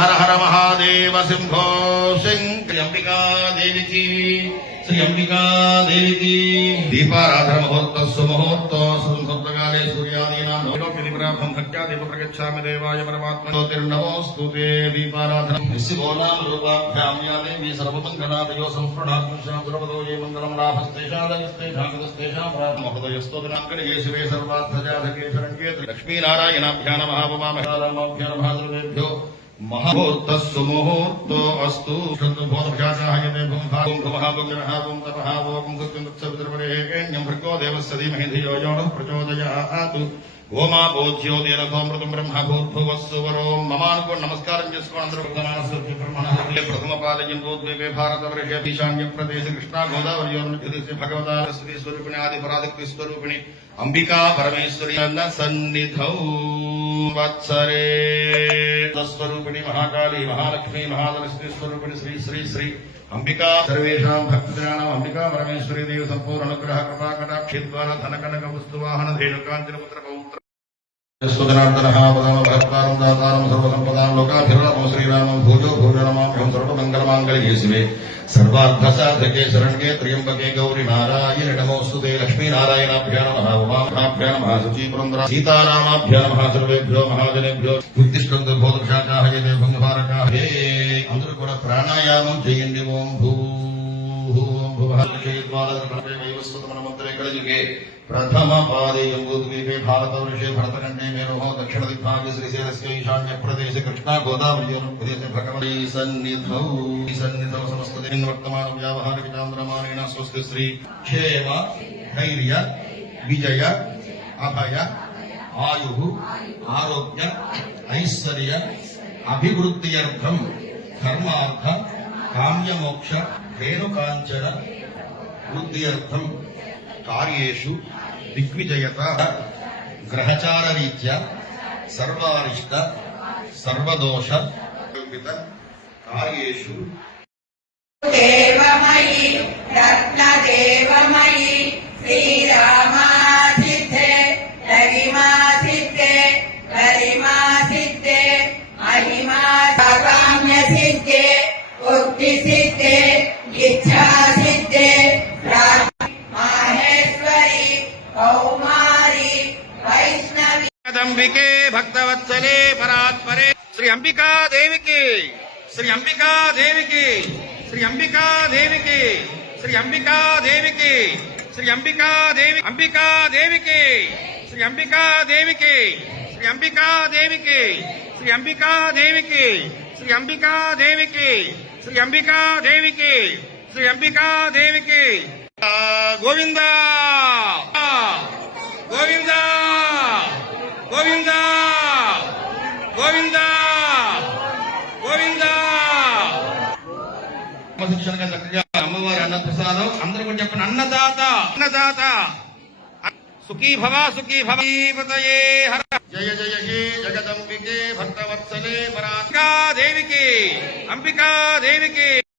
हर हर महादेव सिंहो शंकर अंबिका देवी की श्री अंबिका देवी की दीपाराधन मुहूर्त सुमुहूर्त सुमुहूर्तकाले सूर्यादीनां लोकनिप्राभं भक्त्या देव प्रगच्छामि देवाय परमात्मने ज्योतिर्नमोस्तुते दीपाराधनं शिवोनां रूपाभ्यां या देवी सर्वमङ्गलादयो संस्फुरणात्मशां सर्वतो ये मङ्गलं लाभस्तेषादयस्तेषां प्रार्थमहोदयस्तोदनाङ्कले शिवे सर्वार्थजातके शरण्ये लक्ष्मीनारायणाभ्यां नमः उमामहारामाभ्यां नमः सर्वेभ्यो महाभूत सुमुहूर्त अस्तु बोधभ्याचाहयते भूमभागं भुमहाभुमहाभुं तपहाभोगं कृत्यं भृगो देवस्य धीमहि धियो यो नः प्रचोदयात् ओमा बोध्यो देवसोमृतं ब्रह्म भूर्भुवस्सुवरो ममानुको नमस्कारं చేసుకోండి అందరూ ప్రధానస్వతి బ్రహ్మణస్వతి ప్రథమ పాదయంబోద్వేపే భారతవర్షే ఈశాన్య ప్రదేశ కృష్ణా గోదావరి యోర్మధ్యదేశే భగవతా సరస్వతి స్వరూపిణి ఆది పరాశక్తి స్వరూపిణి అంబికా పరమేశ్వరి సన్నిధౌ వత్సరే स्वरूपिणी महाकाली महालक्ष्मी महालक्ष्मी स्वरूपिणी श्री श्री श्री अंबिका सर्वेषां भक्तजनानां अंबिका परमेश्वरी देव संपूर्ण अनुग्रह कृपा कटाक्षि द्वारा धनकनक वस्तुवाहन धेनुकांचन पुत्र पौत्र सुदनार्दनः पदम भक्तारं दातारं सर्वसंपदां लोकाभिरामं श्रीरामं भूजो भूजनमाभ्यं सर्वमङ्गलमाङ्गल्ये शिवे सर्वार्थसाधके शरण्ये त्र्यम्बके गौरी नारायणि नमोऽस्तुते लक्ष्मीनारायणाभ्यां नमः उमाभ्यां नमः शुचिपुरन्दरा सीतारामाभ्यां नमः सर्वेभ्यो महाजनेभ्यो बुद्धिष्ठन्तु बोधशाखाहयते भुङ्गभारकाः हे అందరూ కూడా ప్రాణాయామం చేయండి ఓం भूभुवस्वतमनमन्त्रे प्रथम पादे जम्बूद्वीपे भारतवर्षे भरतखण्डे मेरोः दक्षिण दिग्भागे श्रीशैलस्य ईशान्य प्रदेशे कृष्णा गोदावरी प्रदेशे भगवती सन्निधौ समस्तदेन वर्तमान व्यावहारिक चान्द्रमानेन स्वस्ति श्री क्षेम धैर्य विजय अभय आयुः आरोग्य ऐश्वर्य अभिवृद्ध्यर्थं धर्मार्थ काम्यमोक्ष धेनुकाञ्चन वृद्ध्यर्थं कार्येषु दिग्विजयता ग्रहचार रीत्या सर्वारिष्ट सर्वदोष कल्पित कार्येषु देवमयि रत्नदेवमयि श्रीरामा सिद्धे गरिमा सिद्धे गरिमा सिद्धे महिमा काम्य सिद्धे उक्ति सिद्धे इच्छा सिद्धे अंबिके भक्तवत्सले परात्परे श्री अंबिका देवी की श्री अंबिका देवी की श्री अंबिका देवी की श्री अंबिका देवी की श्री अंबिका देवी अंबिका देवी की श्री अंबिका देवी की श्री अंबिका देवी की श्री अंबिका देवी की श्री अंबिका देवी की श्री अंबिका देवी की श्री अंबिका देवी की गोविंदा गोविंदा गोविंदा गोविंदा गोविंदा శిక్షణగా చక్కగా అమ్మవారి అన్న ప్రసాదం అందరూ కూడా చెప్పండి అన్నదాత అన్నదాత సుఖీ భవ హర జయ జయ హే జగదంబికే భక్తవత్సలే పరాంబికా దేవికి అంబికా దేవికి